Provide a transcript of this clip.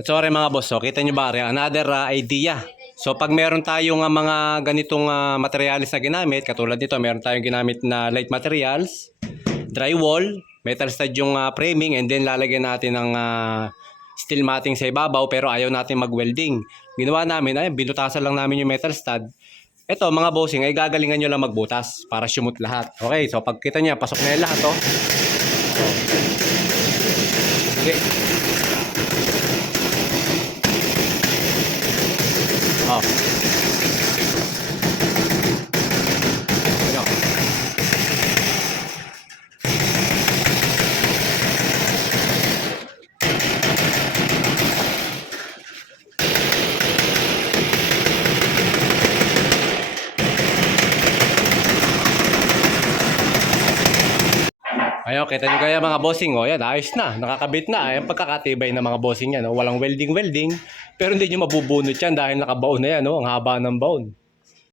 Sorry mga boss, so kita nyo ba, another uh, idea. So pag meron tayong uh, mga ganitong uh, materials na ginamit, katulad nito, meron tayong ginamit na light materials, drywall, metal stud yung uh, framing, and then lalagyan natin ng uh, steel matting sa ibabaw pero ayaw natin mag-welding. Ginawa namin, ay binutasan lang namin yung metal stud. Ito mga bossing, ay gagalingan nyo lang magbutas para sumut lahat. Okay, so pag kita nyo, pasok na yung lahat, oh. Okay. Oh. Ayun, kita nyo kaya mga bossing, oh, yan, ayos na, nakakabit na, ayan, pagkakatibay ng mga bossing yan, oh, walang welding-welding, pero hindi nyo mabubunot yan dahil nakabaon na yan, oh, ang haba ng baon.